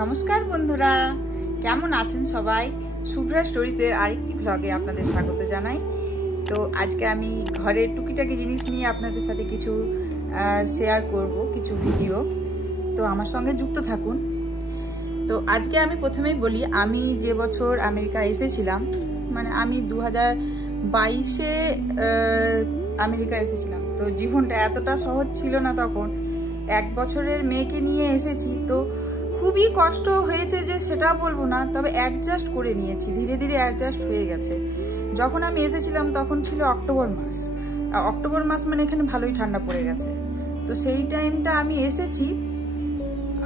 নমস্কার বন্ধুরা, কেমন আছেন সবাই? শুভ্রা স্টোরিজের আরেকটি ব্লগে আপনাদের স্বাগত জানাই। তো আজকে আমি ঘরের টুকিটাকি জিনিস নিয়ে আপনাদের সাথে কিছু শেয়ার করব, কিছু ভিডিও। তো আমার সঙ্গে যুক্ত থাকুন। তো আজকে আমি প্রথমেই বলি, আমি যে বছর আমেরিকা এসেছিলাম, মানে আমি 2022-এ আমেরিকা এসেছিলাম। তো জীবনটা এতটা সহজ ছিল না তখন। 1 বছরের মেয়েকে নিয়ে এসেছি, তো খুবই কষ্ট হয়েছে যে সেটা বলবো না, তবে অ্যাডজাস্ট করে নিয়েছি, ধীরে ধীরে অ্যাডজাস্ট হয়ে গেছে। যখন আমি এসেছিলাম তখন ছিল অক্টোবর মাস। অক্টোবর মাস মানে এখানে ভালোই ঠান্ডা পড়ে গেছে। তো সেই টাইমটা আমি এসেছি,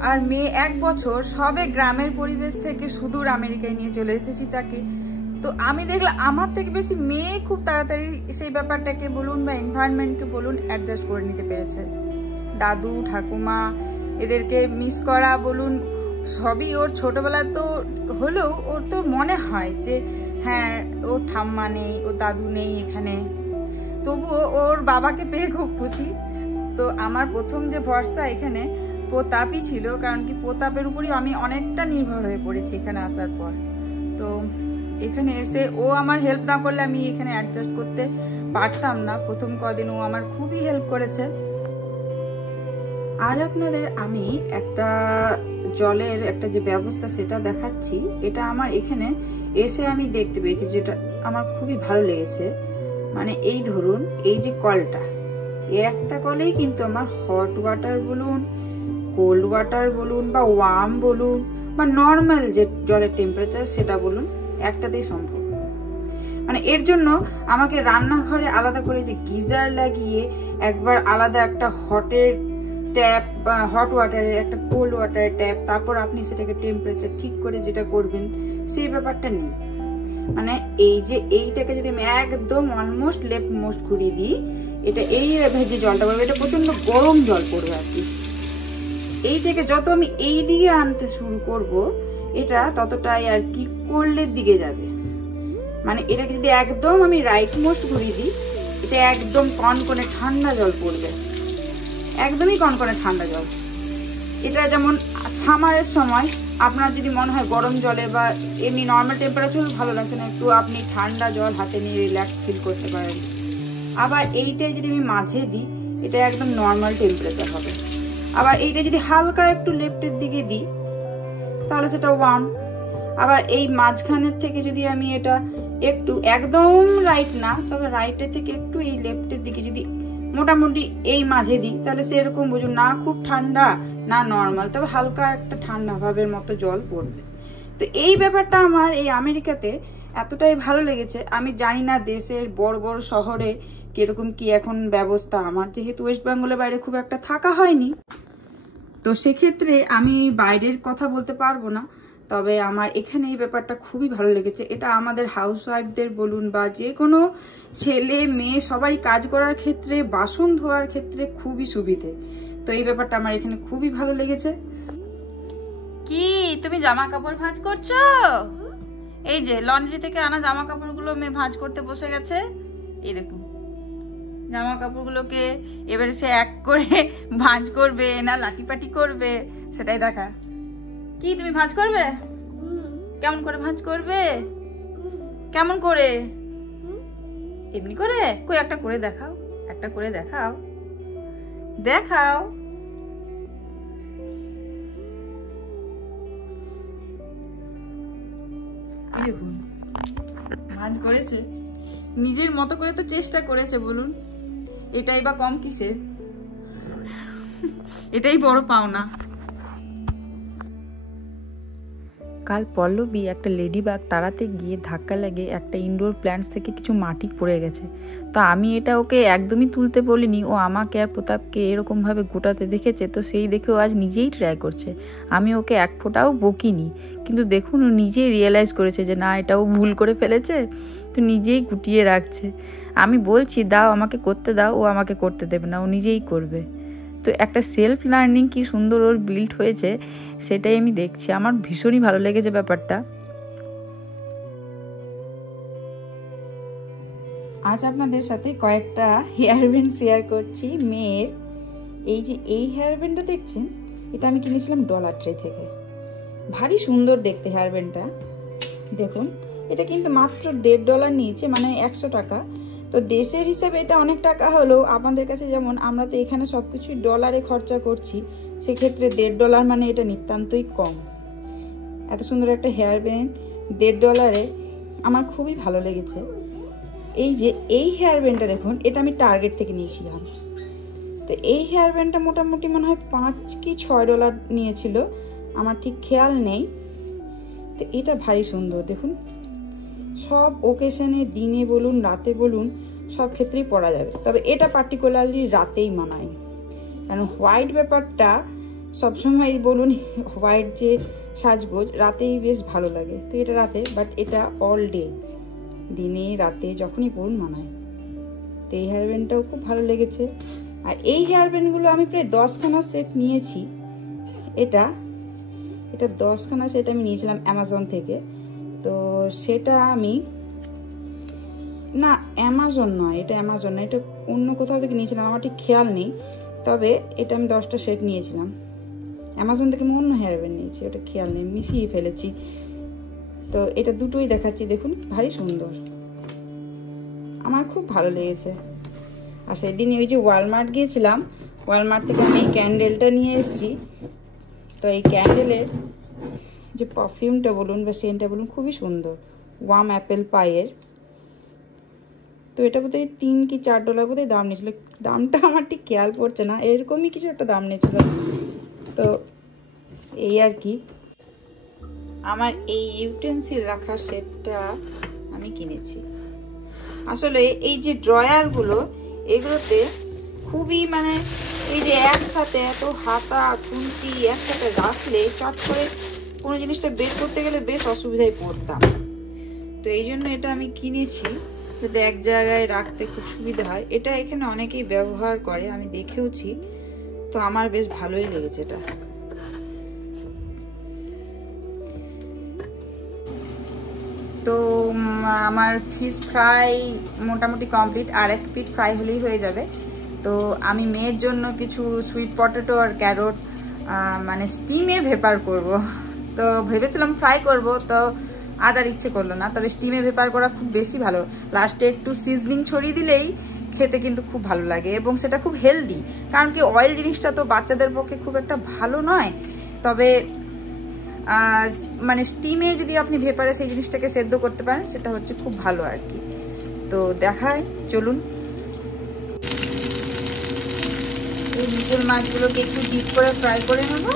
আর মেয়ে 1 বছর সবে গ্রামের পরিবেশ থেকে সুদূর আমেরিকায় নিয়ে চলে এসেছি তাকে। তো আমি দেখলাম আমার থেকে বেশি মেয়ে খুব তাড়াতাড়ি সেই ব্যাপারটাকে বলুন বা এনভায়রনমেন্টকে বলুন অ্যাডজাস্ট করে নিতে পেরেছে। দাদু ঠাকুমা এদেরকে মিস করা বলুন, সবই ওর ছোটবেলা তো হলেও ওর তো মনে হয় যে হ্যাঁ ওর ঠাম্মা নেই, ওর দাদু নেই এখানে, তবুও ওর বাবাকে পেয়ে খুব খুশি। তো আমার প্রথম যে ভরসা এখানে প্রতাপই ছিল, কারণ কি প্রতাপের উপরই আমি অনেকটা নির্ভর হয়ে পড়েছি এখানে আসার পর। তো এখানে এসে ও আমার হেল্প না করলে আমি এখানে অ্যাডজাস্ট করতে পারতাম না। প্রথম কদিন ও আমার খুবই হেল্প করেছে। আজ আপনাদের আমি একটা জলের একটা যে ব্যবস্থা সেটা দেখাচ্ছি। এটা আমার এখানে এসে আমি দেখতে পেয়েছি, যেটা আমার খুবই ভালো লেগেছে। মানে এই ধরুন, এই যে কলটা, এই একটা কলেই কিন্তু আমার হট ওয়াটার বলুন, কোল্ড ওয়াটার বলুন বা ওয়ার্ম বলুন বা নর্মাল যে জলের টেম্পারেচার সেটা বলুন, একটাতেই সম্ভব। মানে এর জন্য আমাকে রান্নাঘরে আলাদা করে যে গিজার লাগিয়ে একবার আলাদা একটা হটের ট্যাপ বা হট ওয়াটারের একটা কোল্ড ওয়াটারের ট্যাপ, তারপর আপনি সেটাকে টেম্পারেচার ঠিক করে যেটা করবেন সেই ব্যাপারটা নেই। মানে এই যে এইটাকে যদি আমি একদম অলমোস্ট লেফট মোস্ট ঘুরিয়ে দিই, এটা এই যে জলটা পড়বে এটা প্রচন্ড গরম জল পড়বে আর কি। এইটাকে যত আমি এই দিকে আনতে শুরু করব, এটা ততটাই আর কি কোল্ডের দিকে যাবে। মানে এটাকে যদি একদম আমি রাইট মোস্ট ঘুরিয়ে দিই, এটা একদম কনকনে ঠান্ডা জল পড়বে, একদমই কনকনে ঠান্ডা জল। এটা যেমন সামারের সময় আপনার যদি মনে হয় গরম জলে বা এমনি নর্মাল টেম্পারেচার ভালো লাগছে না, একটু আপনি ঠান্ডা জল হাতে নিয়ে রিল্যাক্স ফিল করতে পারেন। আবার এইটাই যদি আমি মাঝে দিই, এটা একদম নর্মাল টেম্পারেচার হবে। আবার এইটা যদি হালকা একটু লেফটের দিকে দিই, তাহলে সেটা ওয়ার্ম। আবার এই মাঝখানের থেকে যদি আমি এটা একটু একদম রাইট না, তবে রাইটের থেকে একটু এই লেফটের দিকে যদি মোটামুটি এই মাঝে দিই, তাহলে সেরকম বুঝুন না খুব ঠান্ডা না নর্মাল, তবে হালকা একটা ঠান্ডা ভাবের মতো জল পড়বে। তো এই ব্যাপারটা আমার এই আমেরিকাতে এতটাই ভালো লেগেছে। আমি জানি না দেশের বড় বড় শহরে কিরকম কি এখন ব্যবস্থা, আমার যেহেতু ওয়েস্ট বেঙ্গলের বাইরে খুব একটা থাকা হয়নি, তো সেক্ষেত্রে আমি বাইরের কথা বলতে পারবো না। তবে আমার এখানে এই ব্যাপারটা খুবই ভালো লেগেছে। এটা আমাদের হাউসওয়াইফদের বলুন বা যে কোনো ছেলে মেয়ে সবারই কাজ করার ক্ষেত্রে, বাসন ধোয়ার ক্ষেত্রে খুবই সুবিধে। তো এই ব্যাপারটা আমার এখানে খুবই ভালো লেগেছে। কি তুমি জামা কাপড় ভাঁজ করছো? এই যে লন্ড্রি থেকে আনা জামা কাপড়গুলো মেয়ে ভাঁজ করতে বসে গেছে। এই দেখুন জামা কাপড়গুলোকে এবারে সে এক করে ভাঁজ করবে না লাটিপাটি করবে সেটাই দেখা। কি তুমি ভাঁজ করবে? কেমন করে ভাঁজ করবে? কেমন করে? এমনি করে? কই একটা করে দেখাও, একটা করে দেখাও, দেখাও। দেখুন ভাঁজ করেছে, নিজের মতো করে তো চেষ্টা করেছে বলুন, এটাই বা কম কিসে? এটাই বড় পাওনা। কাল পল্লবী একটা লেডিবাগ তাড়াতে গিয়ে ধাক্কা লাগে একটা ইনডোর প্ল্যান্টস থেকে কিছু মাটি পড়ে গেছে। তো আমি এটা ওকে একদমই তুলতে বলিনি, ও আমাকে আর প্রতাপকে এরকমভাবে গোটাতে দেখেছে, তো সেই দেখে ও আজ নিজেই ট্রাই করছে। আমি ওকে এক ফোঁটাও বকিনি, কিন্তু দেখুন ও নিজেই রিয়েলাইজ করেছে যে না এটাও ভুল করে ফেলেছে, তো নিজেই গুটিয়ে রাখছে। আমি বলছি দাও আমাকে করতে দাও, ও আমাকে করতে দেবে না, ও নিজেই করবে। তো একটা সেলফ লার্নিং কি সুন্দর ওর বিল্ড হয়েছে সেটাই আমি দেখছি, আমার ভীষণই ভালো লেগেছে ব্যাপারটা। আজ আপনাদের সাথে কয়েকটা হেয়ার ব্যান্ড শেয়ার করছি মেয়ের। এই যে এই হেয়ার ব্যান্ডটা দেখছেন, এটা আমি কিনেছিলাম ডলার ট্রি থেকে। ভারী সুন্দর দেখতে হেয়ার ব্যান্ডটা। দেখুন এটা কিন্তু মাত্র $1.5 নিয়েছে, মানে 100 টাকা। তো দেশের হিসাবে এটা অনেক টাকা হলেও আমাদের কাছে যেমন আমরা তো এখানে সবকিছু ডলারে খরচা করছি, সেক্ষেত্রে $1.5 মানে এটা নিতান্তই কম। এত সুন্দর একটা হেয়ার ব্যান্ড $1.5 আমার খুবই ভালো লেগেছে। এই যে এই হেয়ার ব্যান্ডটা দেখুন, এটা আমি টার্গেট থেকে নিয়েছিলাম। তো এই হেয়ার ব্যান্ডটা মোটামুটি মনে হয় $5 কি $6 নিয়েছিল, আমার ঠিক খেয়াল নেই। তো এটা ভারী সুন্দর দেখুন, সব ওকেশনে দিনে বলুন রাতে বলুন সব ক্ষেত্রেই পরা যাবে। তবে এটা পার্টিকুলারলি রাতেই মানায়, কারণ হোয়াইট ব্যাপারটা সবসময় বলুন হোয়াইট যে সাজগোজ রাতেই বেশ ভালো লাগে। তো এটা রাতে, বাট এটা অল ডে, দিনে রাতে যখনই পরুন মানায়। তো এই হেয়ার ব্যান্ডটাও খুব ভালো লেগেছে। আর এই হেয়ার ব্যান্ডগুলো আমি প্রায় 10খানা সেট নিয়েছি। এটা 10খানা সেট আমি নিয়েছিলাম অ্যামাজন থেকে। তো সেটা আমি না, অ্যামাজন নয়, এটা অ্যামাজন না, এটা অন্য কোথাও থেকে নিয়েছিলাম, আমার ঠিক খেয়াল নেই। তবে এটা আমি 10টা সেট নিয়েছিলাম অ্যামাজন থেকে। আমি অন্য হেয়ার ব্যান্ড নিয়েছি, ওটা খেয়াল নেই, মিশিয়ে ফেলেছি। তো এটা দুটোই দেখাচ্ছি, দেখুন ভারী সুন্দর, আমার খুব ভালো লেগেছে। আর সেদিন ওই যে ওয়ালমার্ট গিয়েছিলাম, ওয়ালমার্ট থেকে আমি এই ক্যান্ডেলটা নিয়ে এসেছি। তো এই ক্যান্ডেলের যে পারফিউমটা বলুন বা সেন্টটা বলুন খুবই সুন্দর, ওয়ার্ম অ্যাপেল পাইয়ের। তো এটা বোধহয় $3 কি $4 বোধহয় দাম নিয়েছিল, দামটা আমার ঠিক খেয়াল পড়ছে না, এরকমই কিছু একটা দাম নিয়েছিল। তো এই আর কি, আমার এই ইউটেন্সিল রাখার সেটটা আমি কিনেছি। আসলে এই যে ড্রয়ারগুলো, এগুলোতে খুবই মানে এই যে একসাথে এত হাতা খুন্তি একসাথে রাখলে চট করে কোনো জিনিসটা বের করতে গেলে বেশ অসুবিধায় পড়তাম। তো এই জন্য এটা আমি কিনেছি, যাতে এক জায়গায় রাখতে খুব সুবিধা হয়। এটা এখানে অনেকেই ব্যবহার করে, আমি দেখেওছি। তো আমার বেশ ভালোই লেগেছে এটা। তো আমার ফিশ ফ্রাই মোটামুটি কমপ্লিট, আর 1 পিট ফ্রাই হলেই হয়ে যাবে। তো আমি মেয়ের জন্য কিছু সুইট পটেটো আর ক্যারট মানে স্টিমে ভেপার করব। তো ভেবেছিলাম ফ্রাই করব, তো আদার ইচ্ছে করলো না। তবে স্টিমে ভেপার করা খুব বেশি ভালো, লাস্টে একটু সিজনিং ছড়িয়ে দিলেই খেতে কিন্তু খুব ভালো লাগে, এবং সেটা খুব হেলদি। কারণ কি অয়েল জিনিসটা তো বাচ্চাদের পক্ষে খুব একটা ভালো নয়। তবে মানে স্টিমে যদি আপনি ভেপারে সেই জিনিসটাকে সেদ্ধ করতে পারেন, সেটা হচ্ছে খুব ভালো আর কি। তো দেখায়, চলুন। এই নিকেল মাছগুলোকে একটু ডিপ করে ফ্রাই করে নেবো,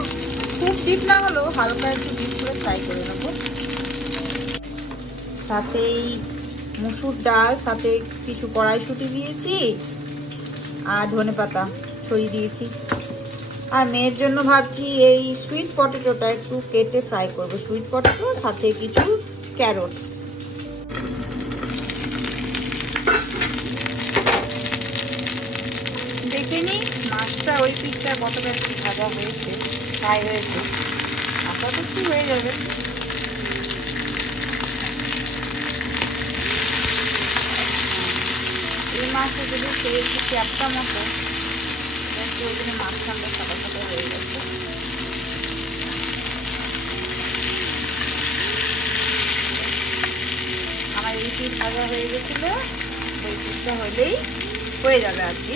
খুব ডিপ না হলেও হালকা একটু ডিপ করে ফ্রাই করে নেবো। সাথেই মুসুর ডাল, সাথে কিছু কড়াইশুঁটি দিয়েছি আর ধনেপাতা ছড়িয়ে দিয়েছি। আর মেয়ের জন্য ভাবছি এই সুইট পটেটোটা একটু কেটে ফ্রাই করবো, সুইট পটেটো সাথে কিছু ক্যারটস। দেখে নি মাছটা ওই পিঠটা কতটা একটু ভাজা হয়েছে, ফ্রাই হয়েছে, আপাতত একটু হয়ে যাবে। এই মাছটা যদি খেয়ে একটু চ্যাপটা মতো, ওই জন্য মাছখানটা সাদা সাদা হয়ে গেছে। আমার এই পিস ভাজা হয়ে গেছিল, ওই পিসটা হলেই হয়ে যাবে আর কি।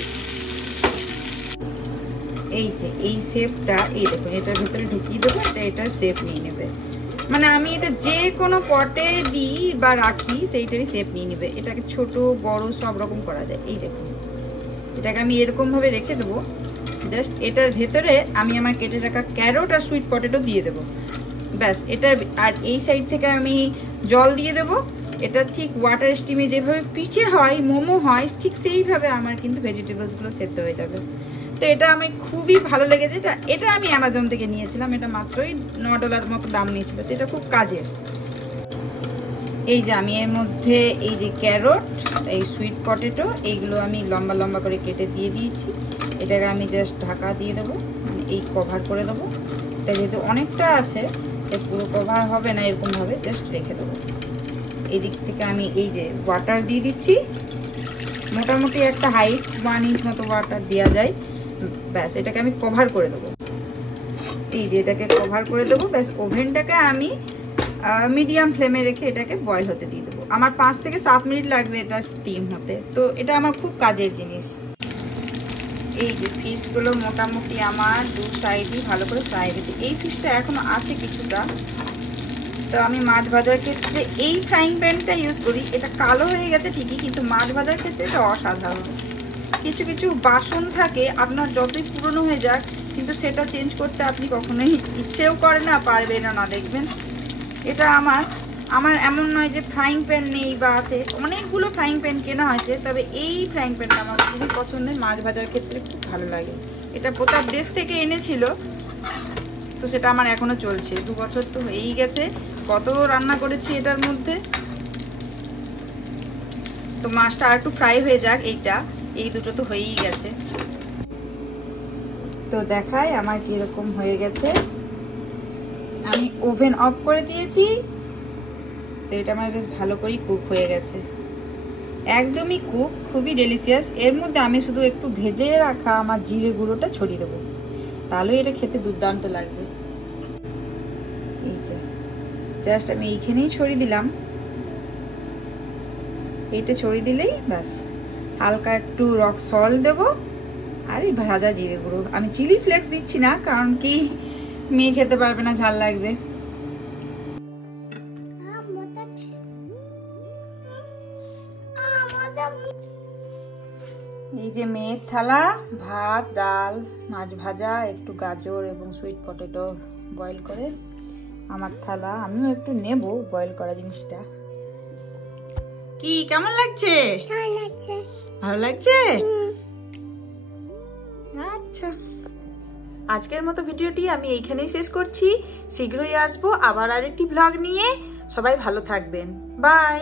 এই যে এই শেপটা, এই দেখুন এটার ভিতরে ঢুকিয়ে দেবো, এটার শেপ নিয়ে নেবে। মানে আমি এটা যে কোনো পটে দিই বা রাখি সেইটারই শেপ নিয়ে নেবে। এটাকে ছোট বড় সব রকম করা যায়। এই দেখুন এটাকে আমি এরকম ভাবে রেখে দেবো, জাস্ট এটার ভেতরে আমি আমার কেটে রাখা ক্যারট আর সুইট পটেটো দিয়ে দেবো, ব্যাস। এটার আর এই সাইড থেকে আমি জল দিয়ে দেবো। এটা ঠিক ওয়াটার স্টিমে যেভাবে পিঠে হয়, মোমো হয়, ঠিক সেইভাবে আমার কিন্তু ভেজিটেবলসগুলো সেদ্ধ হয়ে যাবে। তো এটা আমার খুবই ভালো লেগেছে। এটা আমি অ্যামাজন থেকে নিয়েছিলাম, এটা মাত্রই $9 মতো দাম নিয়েছিল। তো এটা খুব কাজের। এই যে আমি এর মধ্যে এই যে ক্যারট, এই সুইট পটেটো, এইগুলো আমি লম্বা লম্বা করে কেটে দিয়ে দিয়েছি। এটাকে আমি জাস্ট ঢাকা দিয়ে দেবো, মানে এই কভার করে দেবো। এটা যেহেতু অনেকটা আছে, পুরো কভার হবে না, এরকমভাবে জাস্ট রেখে দেবো। এই দিক থেকে আমি এই যে ওয়াটার দিয়ে দিচ্ছি, মোটামুটি একটা হাইট 1 ইঞ্চ মতো ওয়াটার দেওয়া যায়, ব্যাস। এটাকে আমি কভার করে দেবো। এই যে এটাকে কভার করে দেবো, ব্যাস ওভেনটাকে আমি মিডিয়াম ফ্লেমে রেখে এটাকে বয়েল হতে দিয়ে দেবো। আমার 5 থেকে 7 মিনিট লাগবে এটা স্টিম হতে, তো এটা আমার খুব কাজের জিনিস। এই যে ফিশগুলো মোটামুটি আমার দু সাইডই ভালো করে ফ্রাই হয়েছে। এই ফিশটা এখনো আছে কিছুটা, তো আমি মাছ ভাজার ক্ষেত্রে এই ফ্রাইং প্যানটা ইউজ করি। এটা কালো হয়ে গেছে ঠিকই, কিন্তু মাছ ভাজার ক্ষেত্রে এটা অসাধারণ। কিছু কিছু বাসন থাকে আপনার যতই পুরনো হয়ে যাক, কিন্তু সেটা চেঞ্জ করতে আপনি কখনোই ইচ্ছেও করে না, পারবেন না। দেখবেন এটা আমার এমন নয় যে ফ্রাইং প্যান নেই বা আছে, অনেকগুলো ফ্রাইং প্যান কেনা হয়েছে, তবে এই ফ্রাইং প্যানটা আমার খুবই পছন্দের, মাছ ভাজার ক্ষেত্রে খুব ভালো লাগে। এটা প্রতাপ দেশ থেকে এনেছিল, তো সেটা আমার এখনো চলছে। 2 বছর তো হয়েই গেছে, কত রান্না করেছি এটার মধ্যে। তো মাছটা আর একটু ফ্রাই হয়ে যাক, এই দুটো তো হয়েই গেছে। তো দেখাই আমার কিরকম হয়ে গেছে। আমি ওভেন অফ করে দিয়েছি, তো এটা আমার বেশ ভালো করেই কুক হয়ে গেছে, একদমই কুক, খুবই ডেলিশিয়াস। এর মধ্যে আমি শুধু একটু ভেজে রাখা আমার জিরে গুঁড়োটা ছড়িয়ে দেবো, তাহলে এটা খেতে দুর্দান্ত লাগবে। এই যে জাস্ট আমি এইখানেই ছড়িয়ে দিলাম, এইটা ছড়িয়ে দিলেই ব্যাস। হালকা একটু রক সল্ট দেবো, আর এই ভাজা জিরে গুঁড়ো। আমি চিলি ফ্লেক্স দিচ্ছি না, কারণ কি মেয়ে খেতে পারবে না, ঝাল লাগবে। এই যে মেয়ের থালা, ভাত, ডাল, মাছ ভাজা, একটু গাজর এবং সুইট পটেটো বয়েল করে। আমার থালা, আমিও একটু নেব বয়েল করা জিনিসটা। কি কেমন লাগছে? ভালো লাগছে? আচ্ছা, আজকের মতো ভিডিওটি আমি এইখানেই শেষ করছি। শীঘ্রই আসবো আবার আরেকটি ব্লগ নিয়ে। সবাই ভালো থাকবেন, বাই।